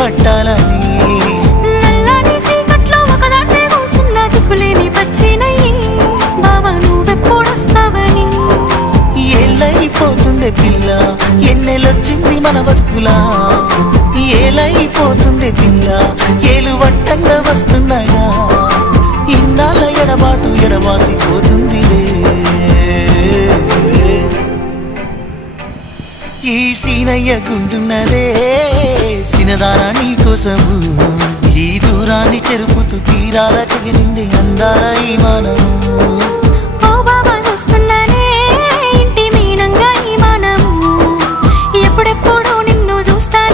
పట్టాలని నల్లని సీకట్లో ఒకదాన్నే కూసున్న దిక్కులేని పచ్చినయ్యి బావా నువ్వెప్పుడొస్తావని ఏళ్ళైపోతుంది పిల్ల ఎన్నెలొచ్చింది మన బతుకులా ఏలైపోతుంది పిల్ల ఏలు వట్టంగా వస్తున్నాయా ఇన్నాళ్ళ ఎడబాటు ఎడవాసిపోతుందిలే ఈ సీనయ్య గుండున్నదే సినదారా నీ కోసము ఈ దూరాన్ని చెరుపుతూ తీరాల తెగిరింది అందాల ఈ మానవు